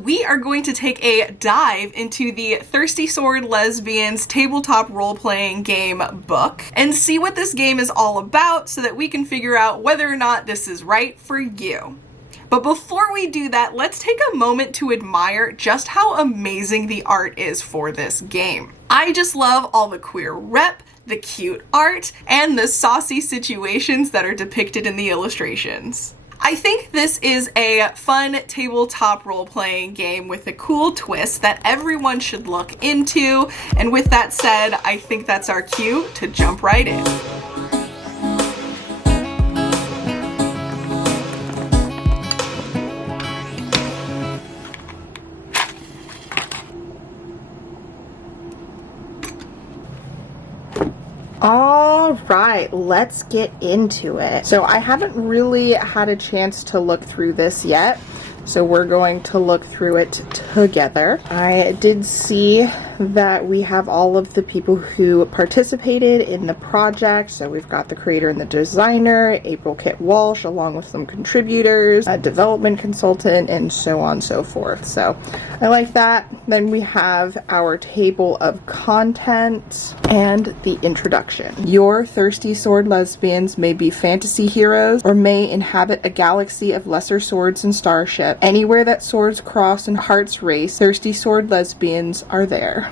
We are going to take a dive into the Thirsty Sword Lesbians tabletop role-playing game book and see what this game is all about so that we can figure out whether or not this is right for you. But before we do that, let's take a moment to admire just how amazing the art is for this game. I just love all the queer rep, the cute art, and the saucy situations that are depicted in the illustrations. I think this is a fun tabletop role-playing game with a cool twist that everyone should look into, and with that said, I think that's our cue to jump right in. All right, let's get into it. So I haven't really had a chance to look through this yet, so we're going to look through it together. I did see that we have all of the people who participated in the project. So we've got the creator and the designer, April Kit Walsh, along with some contributors, a development consultant, and so on and so forth. So I like that. Then we have our table of contents and the introduction. Your thirsty sword lesbians may be fantasy heroes or may inhabit a galaxy of lesser swords and starships. Anywhere that swords cross and hearts race, thirsty sword lesbians are there.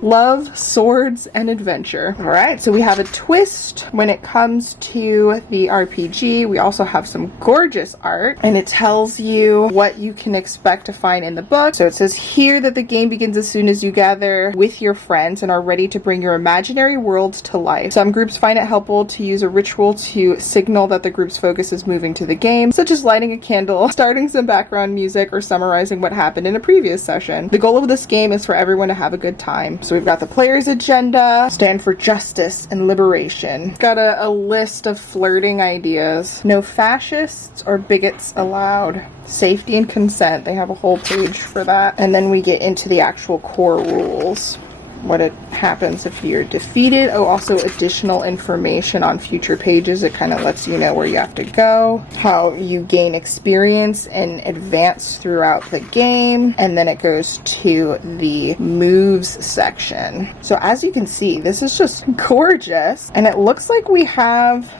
Love, swords, and adventure. All right, so we have a twist when it comes to the RPG. We also have some gorgeous art, and it tells you what you can expect to find in the book. So it says here that the game begins as soon as you gather with your friends and are ready to bring your imaginary worlds to life. Some groups find it helpful to use a ritual to signal that the group's focus is moving to the game, such as lighting a candle, starting some background music, or summarizing what happened in a previous session. The goal of this game is for everyone to have a good time. So we've got the player's agenda, stand for justice and liberation. Got a list of flirting ideas. No fascists or bigots allowed. Safety and consent. They have a whole page for that. And then we get into the actual core rules. What it happens if you're defeated. Oh, also additional information on future pages. It kind of lets you know where you have to go, how you gain experience and advance throughout the game, and then it goes to the moves section. So as you can see, this is just gorgeous, and it looks like we have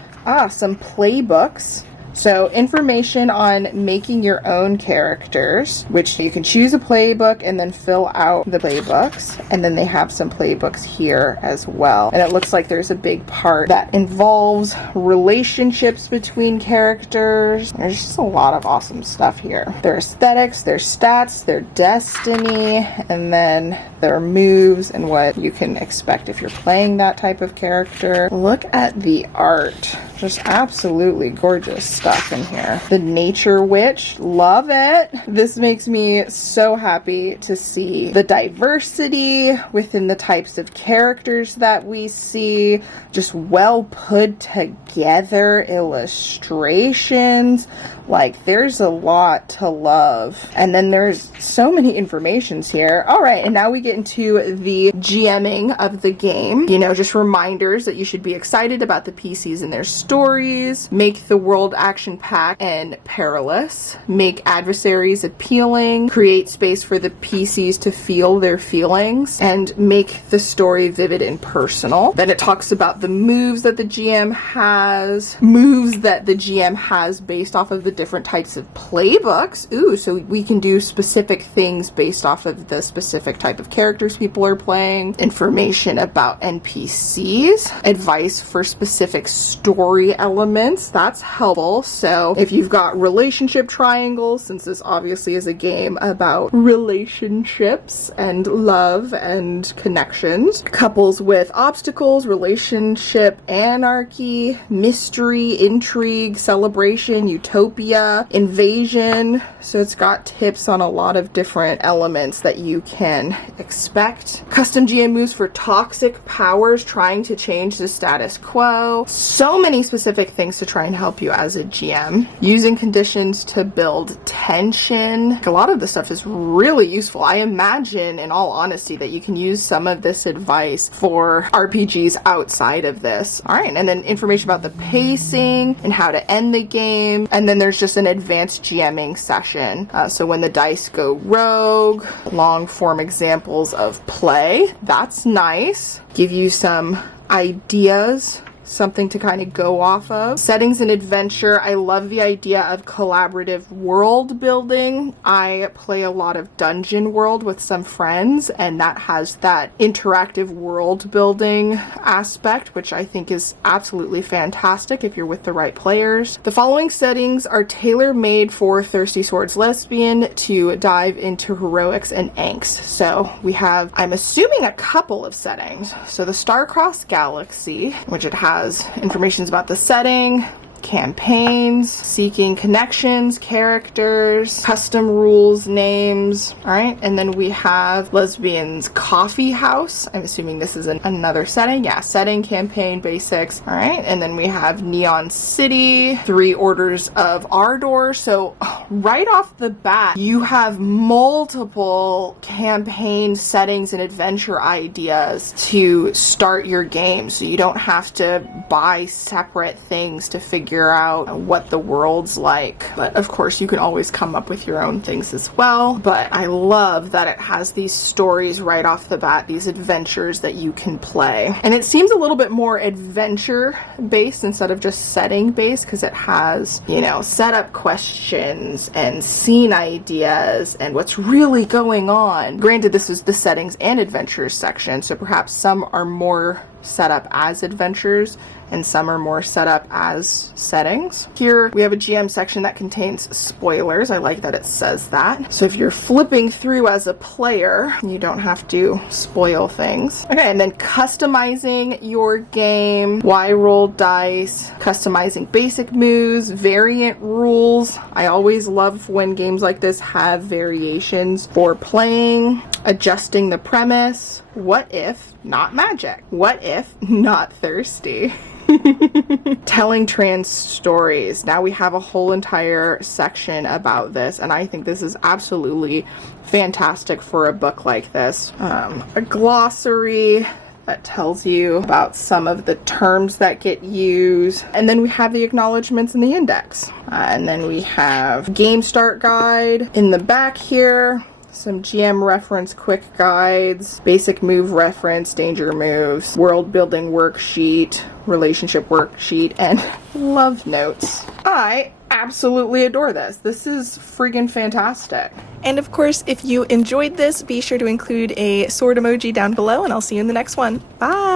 some playbooks. So information on making your own characters, which you can choose a playbook and then fill out the playbooks. And then they have some playbooks here as well. And it looks like there's a big part that involves relationships between characters. There's just a lot of awesome stuff here. Their aesthetics, their stats, their destiny, and then their moves and what you can expect if you're playing that type of character. Look at the art. Just absolutely gorgeous stuff in here. The Nature Witch, love it. This makes me so happy to see the diversity within the types of characters that we see. Just well put together illustrations. Like, there's a lot to love. And then there's so many informations here. All right, and now we get into the GMing of the game. You know, just reminders that you should be excited about the PCs and their stories. Make the world action-packed and perilous. Make adversaries appealing. Create space for the PCs to feel their feelings. And make the story vivid and personal. Then it talks about the moves that the GM has. Moves that the GM has based off of the different types of playbooks. Ooh, so we can do specific things based off of the specific type of characters people are playing. Information about NPCs. Advice for specific story elements. That's helpful. So if you've got relationship triangles, since this obviously is a game about relationships and love and connections. Couples with obstacles, relationship anarchy, mystery, intrigue, celebration, utopia, invasion. So it's got tips on a lot of different elements that you can expect. Custom GM moves for toxic powers trying to change the status quo. So many specific things to try and help you as a GM. Using conditions to build tension. A lot of this stuff is really useful. I imagine, in all honesty, that you can use some of this advice for RPGs outside of this. All right, and then information about the pacing and how to end the game. And then there's there's just an advanced GMing session. So when the dice go rogue, long form examples of play. That's nice. Give you some ideas, something to kind of go off of. Settings and adventure. I love the idea of collaborative world building. I play a lot of Dungeon World with some friends, and that has that interactive world building aspect, which I think is absolutely fantastic if you're with the right players. The following settings are tailor-made for Thirsty Swords Lesbian to dive into heroics and angst. So we have, I'm assuming, a couple of settings. So the Star-Crossed Galaxy, which it has information about the setting, campaigns, seeking connections, characters, custom rules, names. All right, and then we have Lesbians Coffee House. I'm assuming this is another setting. Yeah, setting, campaign, basics. All right, and then we have Neon City, 3 Orders of Ardor. So right off the bat, you have multiple campaign settings and adventure ideas to start your game, so you don't have to buy separate things to figure out what the world's like. But of course, you can always come up with your own things as well. But I love that it has these stories right off the bat, these adventures that you can play. And it seems a little bit more adventure based instead of just setting based, because it has, you know, setup questions and scene ideas and what's really going on. Granted, this is the settings and adventures section, so perhaps some are more set up as adventures and some are more set up as settings. Here we have a GM section that contains spoilers. I like that it says that. So if you're flipping through as a player, you don't have to spoil things. Okay, and then customizing your game, why roll dice, customizing basic moves, variant rules. I always love when games like this have variations for playing, adjusting the premise. What if not magic? What if not thirsty? Telling trans stories. Now we have a whole entire section about this, and I think this is absolutely fantastic for a book like this. A glossary that tells you about some of the terms that get used. And then we have the acknowledgments in the index. And then we have game start guide in the back here. Some GM reference quick guides, basic move reference, danger moves, world building worksheet, relationship worksheet, and love notes. I absolutely adore this. This is friggin' fantastic. And of course, if you enjoyed this, be sure to include a sword emoji down below, and I'll see you in the next one. Bye!